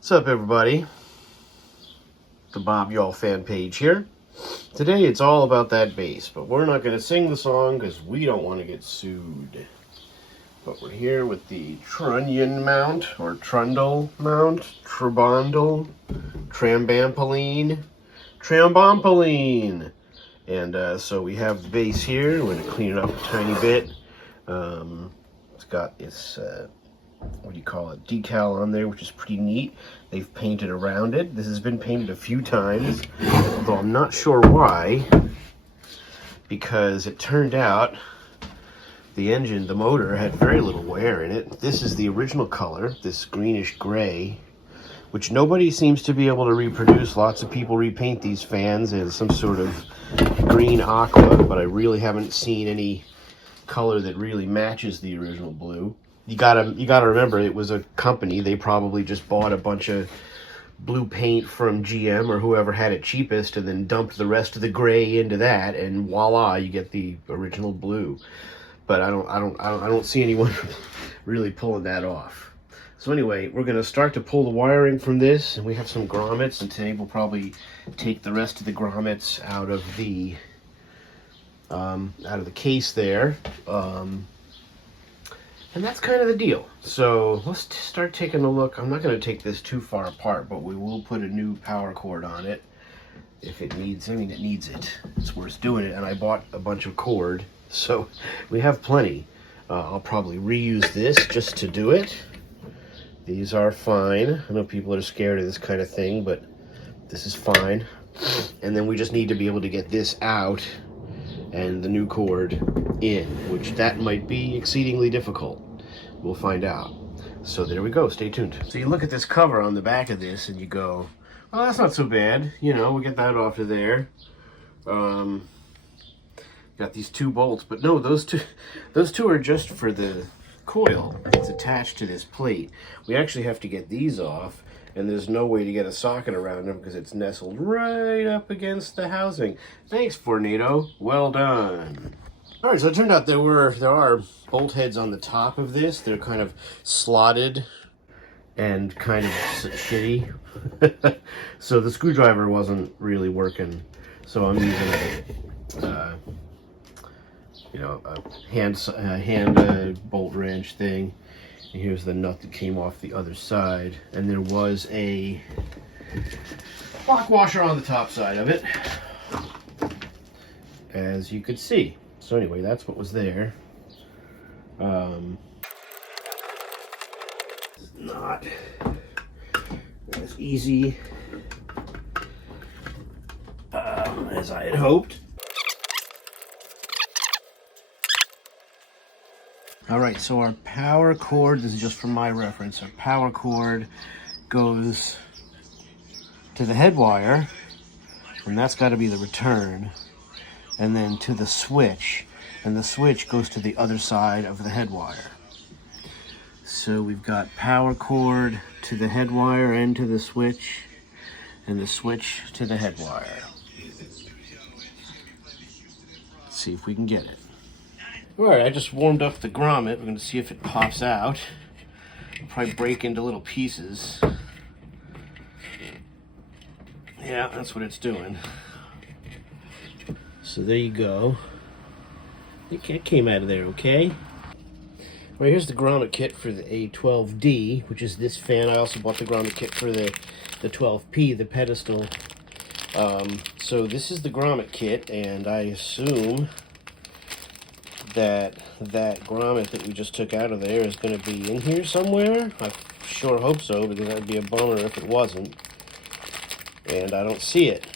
What's up, everybody? The Bob Y'all fan page here. Today it's all about that bass, but we're not going to sing the song because we don't want to get sued. But we're here with the trunnion mount, or trundle mount, trabondle, trambompoline. And so we have the bass here. We're going to clean it up a tiny bit. It's got its what do you call it, decal on there, which is pretty neat. They've painted around it. This has been painted a few times, although I'm not sure why, because it turned out the motor had very little wear in it. This is the original color, this greenish gray, which nobody seems to be able to reproduce. Lots of people repaint these fans as some sort of green aqua, but I really haven't seen any color that really matches the original blue. You gotta remember, it was a company. They probably just bought a bunch of blue paint from GM or whoever had it cheapest, and then dumped the rest of the gray into that, and voila, you get the original blue. But I don't see anyone really pulling that off. So anyway, we're gonna start to pull the wiring from this, and we have some grommets, and today we'll probably take the rest of the grommets out of the case there. And that's kind of the deal. So let's start taking a look. I'm not going to take this too far apart, but we will put a new power cord on it if it needs. I mean, it needs it. It's worth doing it. And I bought a bunch of cord, so we have plenty. I'll probably reuse this just to do it. These are fine. I know people are scared of this kind of thing, but this is fine. And then we just need to be able to get this out and the new cord in, which that might be exceedingly difficult. We'll find out. So there we go, stay tuned. So you look at this cover on the back of this and you go, well, that's not so bad. You know, we'll get that off of there. Got these two bolts, but no, those two are just for the coil. It's attached to this plate. We actually have to get these off, and there's no way to get a socket around them because it's nestled right up against the housing. Thanks, Vornado. Well done. All right, so it turned out there are bolt heads on the top of this. They're kind of slotted and kind of shitty. So the screwdriver wasn't really working. So I'm using a hand bolt wrench thing. And here's the nut that came off the other side. And there was a lock washer on the top side of it, as you could see. So anyway, that's what was there. Not as easy as I had hoped. All right, so our power cord, this is just for my reference, our power cord goes to the head wire, and that's got to be the return, and then to the switch, and the switch goes to the other side of the head wire. So we've got power cord to the head wire and to the switch, and the switch to the head wire. Let's see if we can get it. Alright, I just warmed up the grommet. We're going to see if it pops out. It'll probably break into little pieces. Yeah, that's what it's doing. So there you go. I think it came out of there okay. Right, here's the grommet kit for the A12D, which is this fan. I also bought the grommet kit for the 12P, the pedestal. So this is the grommet kit, and I assume that grommet that we just took out of there is going to be in here somewhere. I sure hope so, because that would be a bummer if it wasn't. And I don't see it.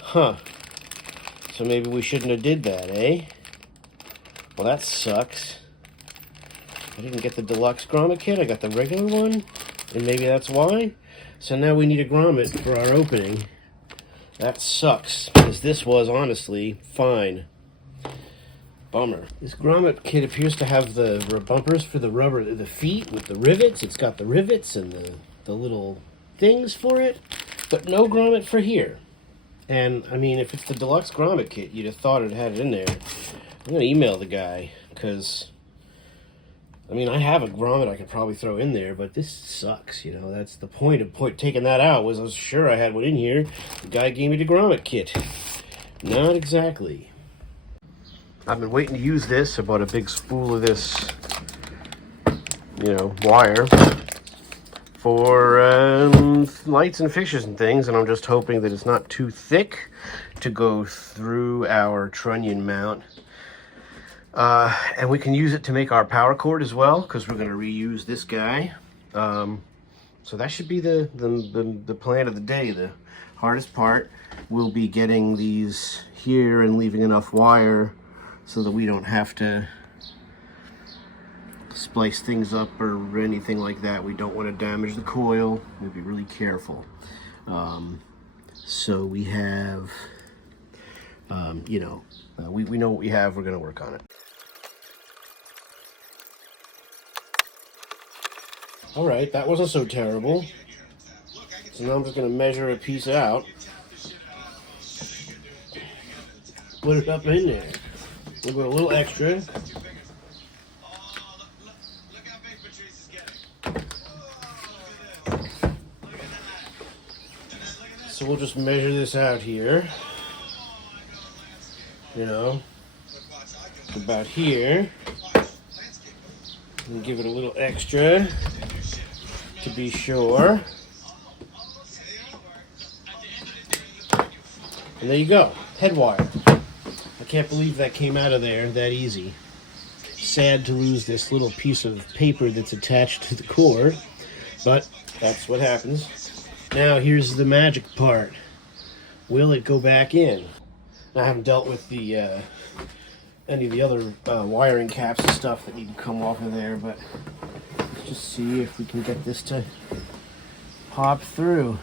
Huh. So maybe we shouldn't have did that, eh? Well, that sucks. I didn't get the deluxe grommet kit. I got the regular one, and maybe that's why. So now we need a grommet for our opening. That sucks, because this was honestly fine. Bummer. This grommet kit appears to have the bumpers for the rubber, the feet with the rivets. It's got the rivets and the little things for it, but no grommet for here. And I mean, if it's the deluxe grommet kit, you'd have thought it had it in there. I'm gonna email the guy, because I mean, I have a grommet I could probably throw in there, but this sucks, you know. That's the point of taking that out, was I was sure I had one in here. The guy gave me the grommet kit. Not exactly. I've been waiting to use this. I bought a big spool of this, you know, wire for lights and fixtures and things, and I'm just hoping that it's not too thick to go through our trunnion mount. And we can use it to make our power cord as well, because we're going to reuse this guy. So that should be the plan of the day. The hardest part will be getting these here and leaving enough wire so that we don't have to splice things up or anything like that. We don't want to damage the coil. We'll be really careful. So we have, you know, we know what we have. We're going to work on it. All right, that wasn't so terrible. So now I'm just going to measure a piece out. Put it up in there. We'll go a little extra. So we'll just measure this out here. You know, about here. And give it a little extra to be sure. And there you go, head wire. I can't believe that came out of there that easy. Sad to lose this little piece of paper that's attached to the cord, but that's what happens. Now here's the magic part. Will it go back in? I haven't dealt with the any of the other wiring caps and stuff that need to come off of there, but let's just see if we can get this to pop through.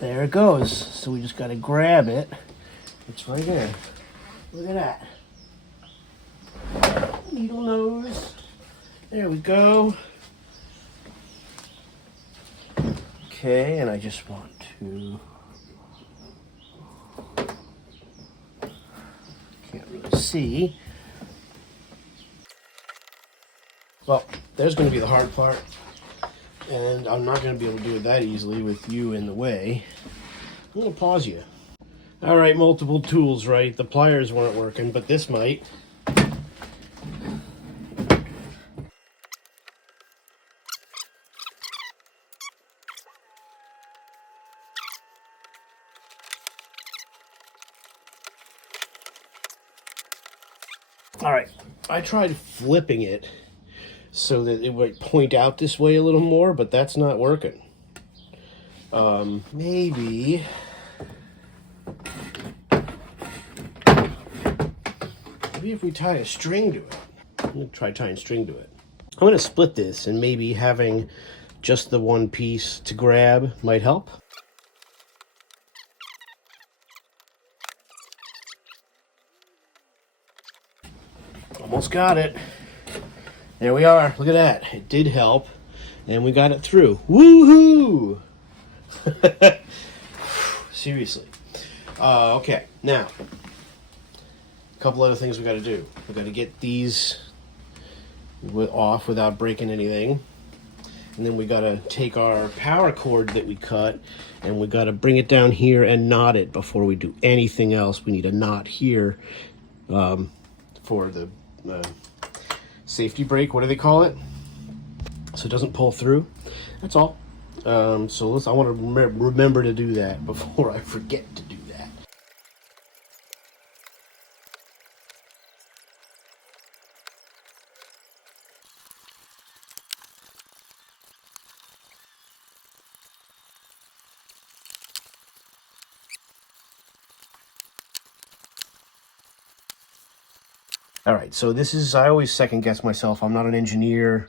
There it goes. So we just got to grab it. It's right there. Look at that. Needle nose. There we go. Okay, and I just want to... Can't really see. Well, there's going to be the hard part. And I'm not going to be able to do it that easily with you in the way. I'm going to pause you. All right, multiple tools, right? The pliers weren't working, but this might. All right, I tried flipping it so that it would point out this way a little more, but that's not working. Maybe if we tie a string to it. I'm gonna try tying string to it. I'm gonna split this, and maybe having just the one piece to grab might help. Almost got it. There we are. Look at that. It did help, and we got it through. Woohoo! Seriously. Okay, now, a couple other things we got to do. We got to get these off without breaking anything, and then we got to take our power cord that we cut, and we got to bring it down here and knot it before we do anything else. We need a knot here for the safety brake. What do they call it? So it doesn't pull through. That's all. So I want to remember to do that before I forget to do that. All right, so this is, I always second guess myself. I'm not an engineer.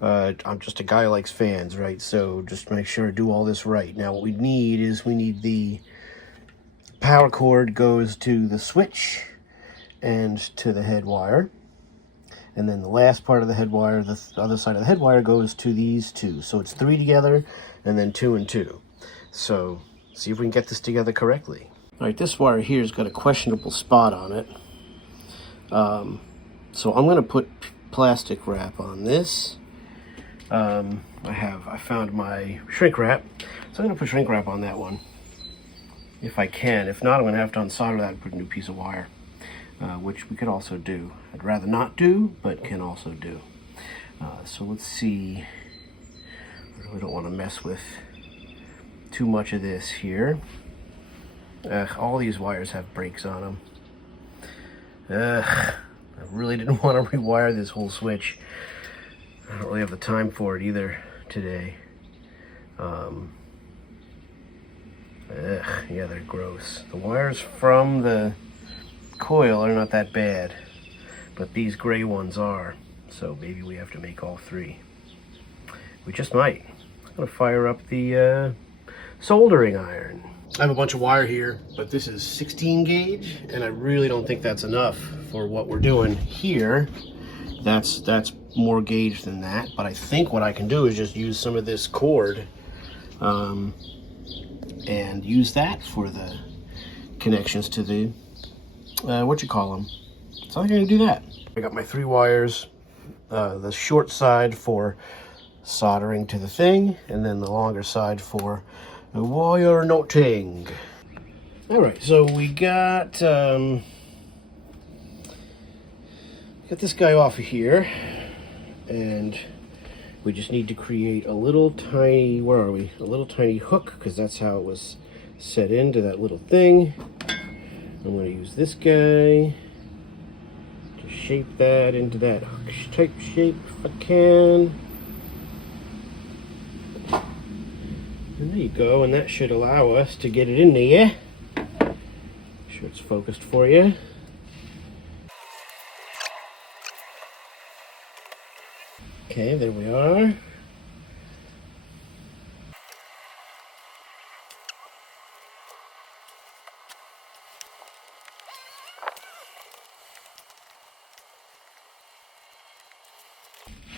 I'm just a guy who likes fans, right? So just make sure to do all this right. Now what we need is the power cord goes to the switch and to the head wire. And then the last part of the head wire, the other side of the head wire, goes to these two. So it's 3 together and then 2 and 2. So see if we can get this together So I'm gonna put plastic wrap on this. I found my shrink wrap, so I'm gonna put shrink wrap on that one if I can. If not, I'm gonna have to unsolder that and put a new piece of wire, which we could also do. I'd rather not do, but can also do. So let's see. I really don't want to mess with too much of this here. All these wires have breaks on them. I really didn't want to rewire this whole switch. I don't really have the time for it either today. Yeah, they're gross. The wires from the coil are not that bad, but these gray ones are. So maybe we have to make all three. We just might. I'm gonna fire up the soldering iron. I have a bunch of wire here, but this is 16 gauge, and I really don't think that's enough for what we're doing here. That's more gauge than that, but I think what I can do is just use some of this cord and use that for the connections to the what you call them. So I'm gonna do that. I got my 3 wires, the short side for soldering to the thing, and then the longer side for the wire knotting. All right, so we got this guy off of here, and we just need to create a little tiny, where are we? A little tiny hook, because that's how it was set into that little thing. I'm going to use this guy to shape that into that hook type shape if I can. And there you go, and that should allow us to get it in there. Make sure it's focused for you. Okay, there we are.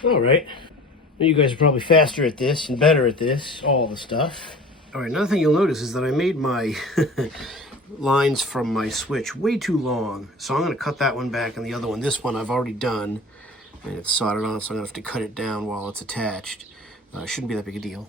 All right. You guys are probably faster at this and better at this, all the stuff. All right, another thing you'll notice is that I made my lines from my switch way too long. So I'm gonna cut that one back, and the other one, this one I've already done, and it's soldered on, so I'm gonna have to cut it down while it's attached. Shouldn't be that big a deal.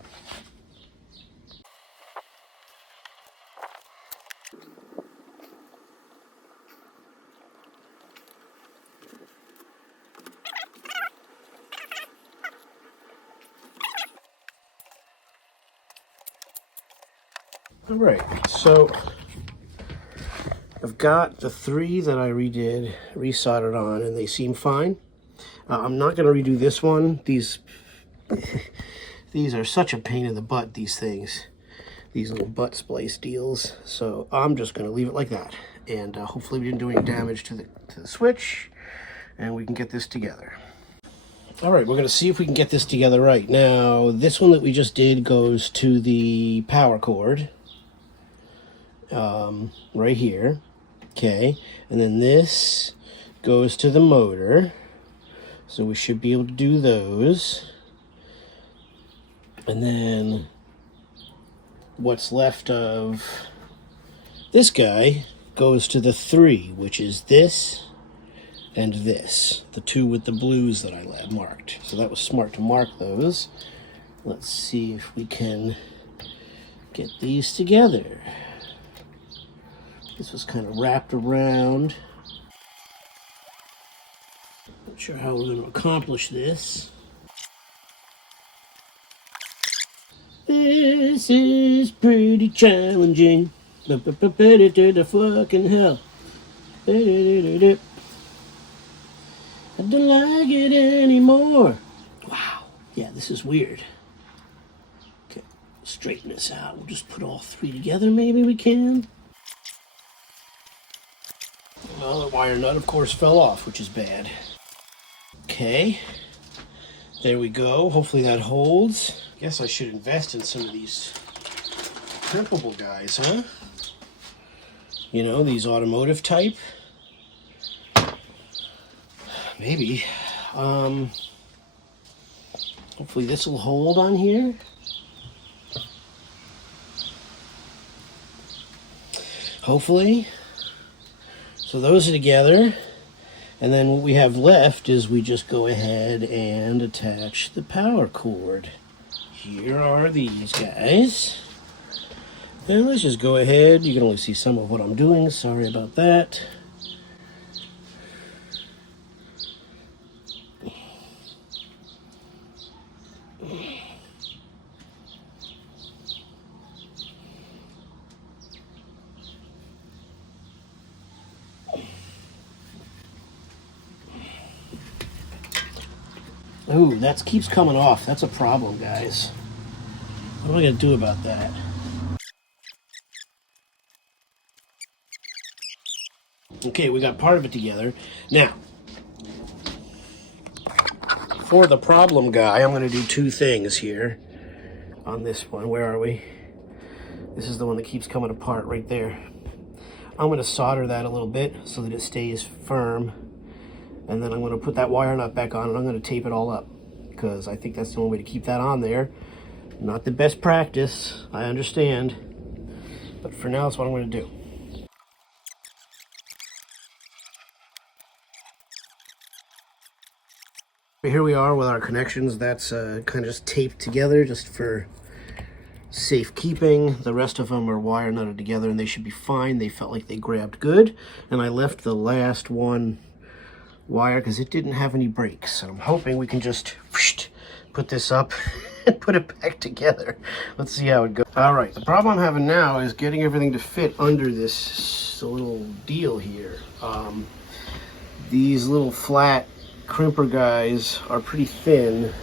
All right, so I've got the 3 that I redid, resoldered on, and they seem fine. I'm not going to redo this one. These are such a pain in the butt, these things. These little butt splice deals. So I'm just going to leave it like that. And hopefully we didn't do any damage to the switch, and we can get this together. All right, we're going to see if we can get this together right. Now, this one that we just did goes to the power cord. Right here, okay, and then this goes to the motor, so we should be able to do those, and then what's left of this guy goes to the 3, which is this and this, the 2 with the blues that I marked. So that was smart to mark those. Let's see if we can get these together. This was kind of wrapped around. Not sure how we're going to accomplish this. This is pretty challenging. To the fucking hell. I don't like it anymore. Wow. Yeah, this is weird. Okay, straighten this out. We'll just put all 3 together, maybe we can. Well, the wire nut, of course, fell off, which is bad. Okay, there we go. Hopefully that holds. Guess I should invest in some of these crimpable guys, huh? You know, these automotive type. Maybe. Hopefully this will hold on here. Hopefully. So those are together. And then what we have left is we just go ahead and attach the power cord. Here are these guys. And let's just go ahead. You can only see some of what I'm doing. Sorry about that. Ooh, that keeps coming off. That's a problem, guys. What am I going to do about that? Okay, we got part of it together. Now, for the problem guy, I'm going to do two things here on this one. Where are we? This is the one that keeps coming apart right there. I'm going to solder that a little bit so that it stays firm. And then I'm going to put that wire nut back on and I'm going to tape it all up, because I think that's the only way to keep that on there. Not the best practice, I understand. But for now, that's what I'm going to do. Here we are with our connections. That's kind of just taped together just for safekeeping. The rest of them are wire nutted together and they should be fine. They felt like they grabbed good. And I left the last one wire because it didn't have any breaks. So I'm hoping we can just put this up and put it back together. Let's see how it goes. All right, the problem I'm having now is getting everything to fit under this little deal here. These little flat crimper guys are pretty thin.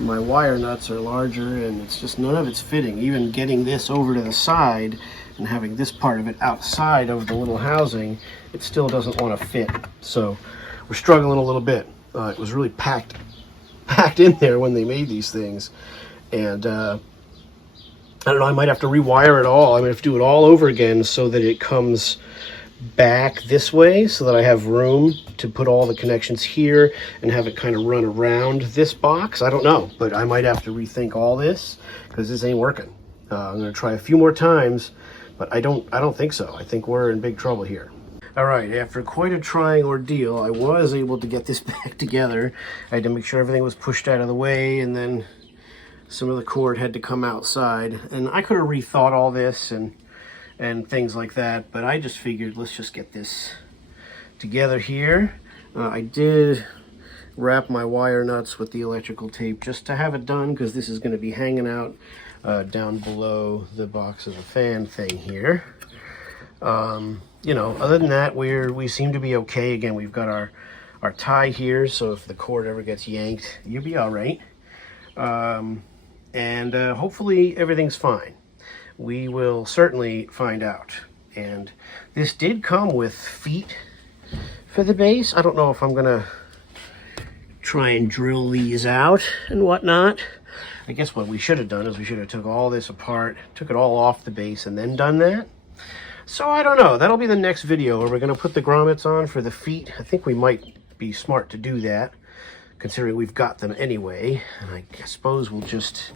My wire nuts are larger and it's just none of it's fitting. Even getting this over to the side and having this part of it outside of the little housing, it still doesn't want to fit. So we're struggling a little bit. It was really packed in there when they made these things. And I don't know, I might have to rewire it all. I might have to do it all over again so that it comes back this way, so that I have room to put all the connections here and have it kind of run around this box. I don't know, but I might have to rethink all this because this ain't working. I'm going to try a few more times, but I don't think so. I think we're in big trouble here. All right, after quite a trying ordeal, I was able to get this back together. I had to make sure everything was pushed out of the way, and then some of the cord had to come outside. And I could have rethought all this and things like that, but I just figured let's just get this together here. I did wrap my wire nuts with the electrical tape just to have it done, because this is going to be hanging out down below the box of the fan thing here. You know, other than that, we seem to be okay. Again, we've got our tie here, so if the cord ever gets yanked, you'll be all right. And hopefully everything's fine. We will certainly find out. And this did come with feet for the base. I don't know if I'm gonna try and drill these out and whatnot. I guess what we should have done is we should have took all this apart, took it all off the base, and then done that. So I don't know. That'll be the next video where we're gonna put the grommets on for the feet. I think we might be smart to do that, considering we've got them anyway. And I suppose we'll just,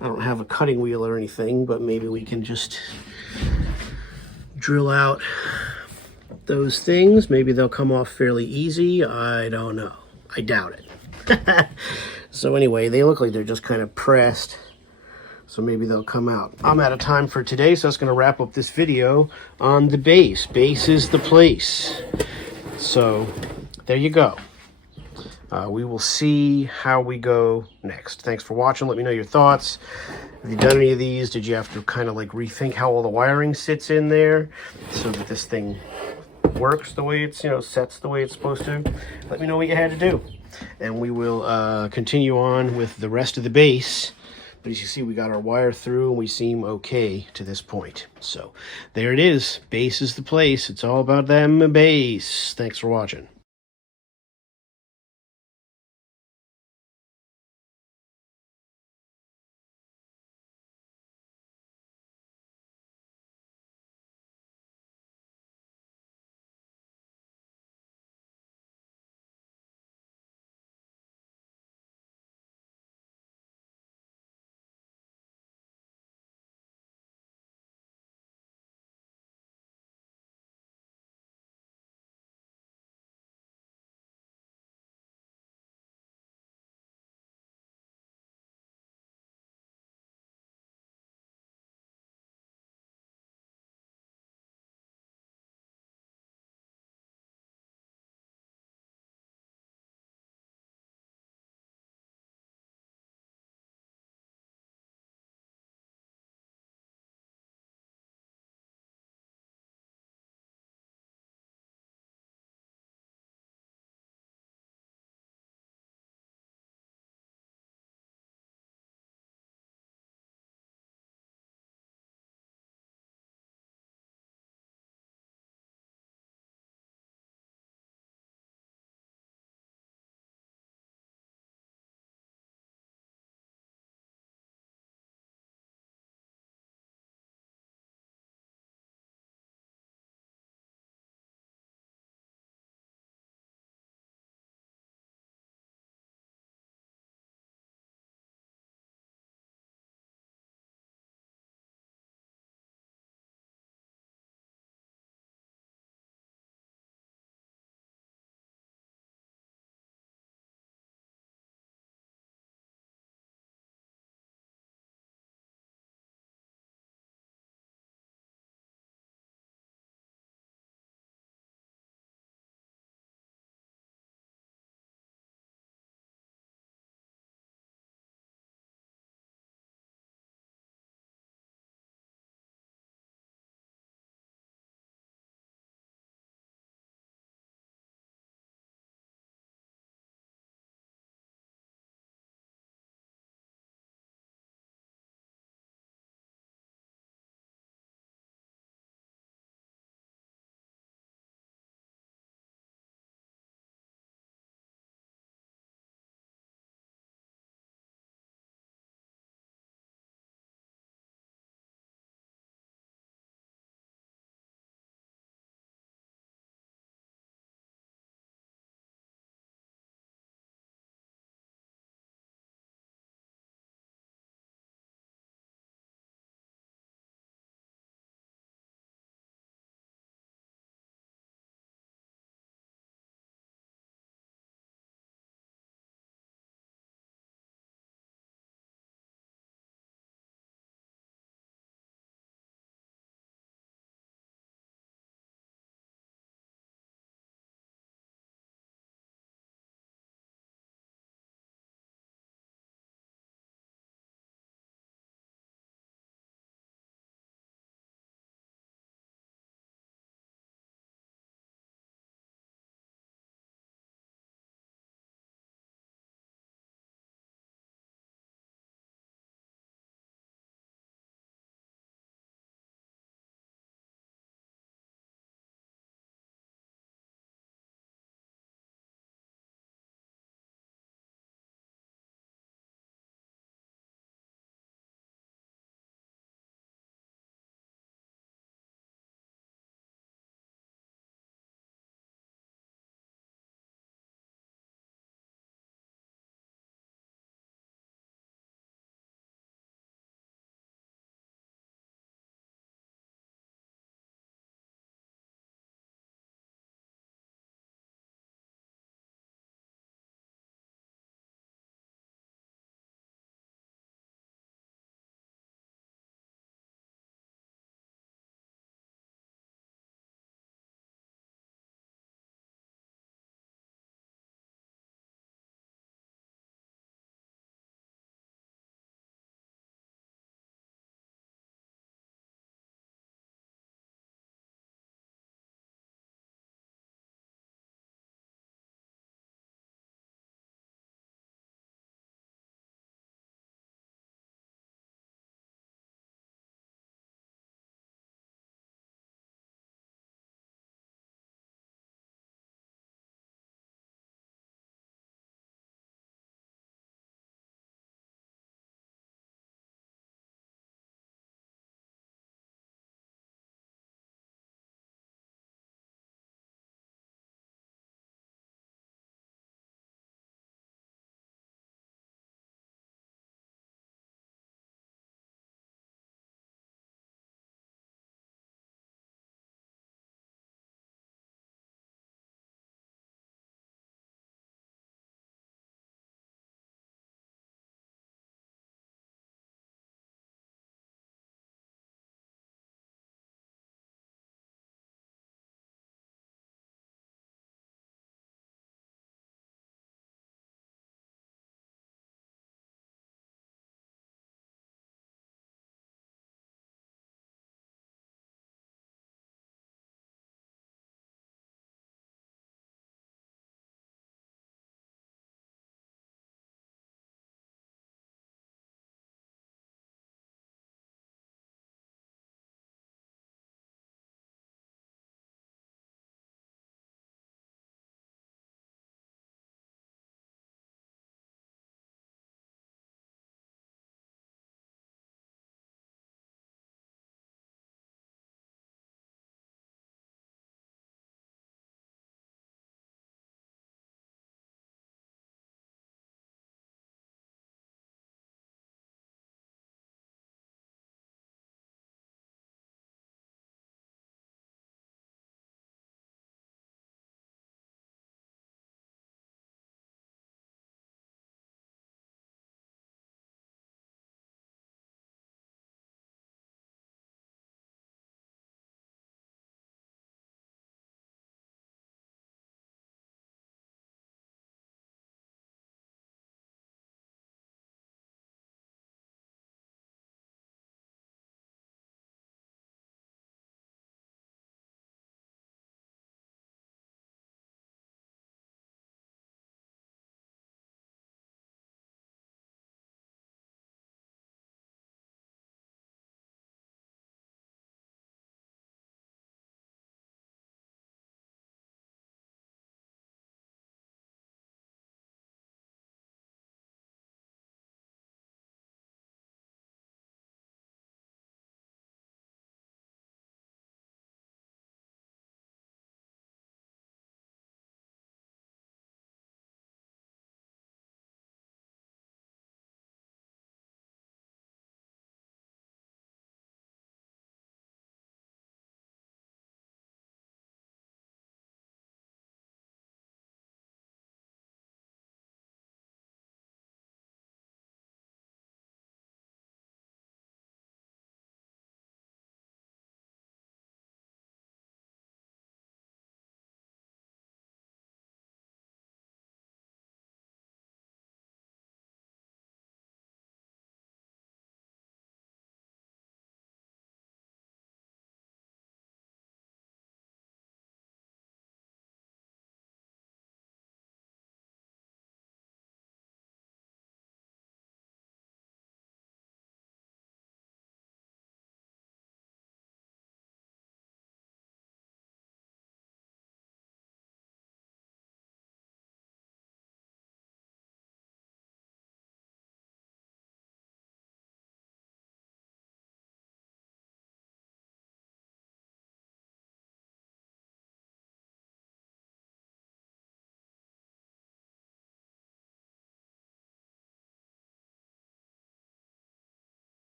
I don't have a cutting wheel or anything, but maybe we can just drill out those things. Maybe they'll come off fairly easy. I don't know. I doubt it. So anyway, they look like they're just kind of pressed. So maybe they'll come out. I'm out of time for today, so that's going to wrap up this video on the base. Base is the place. So there you go. We will see how we go next. Thanks for watching. Let me know your thoughts. Have you done any of these? Did you have to kind of like rethink how all the wiring sits in there so that this thing works the way it's, you know, sets the way it's supposed to? Let me know what you had to do. And we will continue on with the rest of the base. But as you see, we got our wire through and we seem okay to this point. So there it is. Base is the place. It's all about them base. Thanks for watching.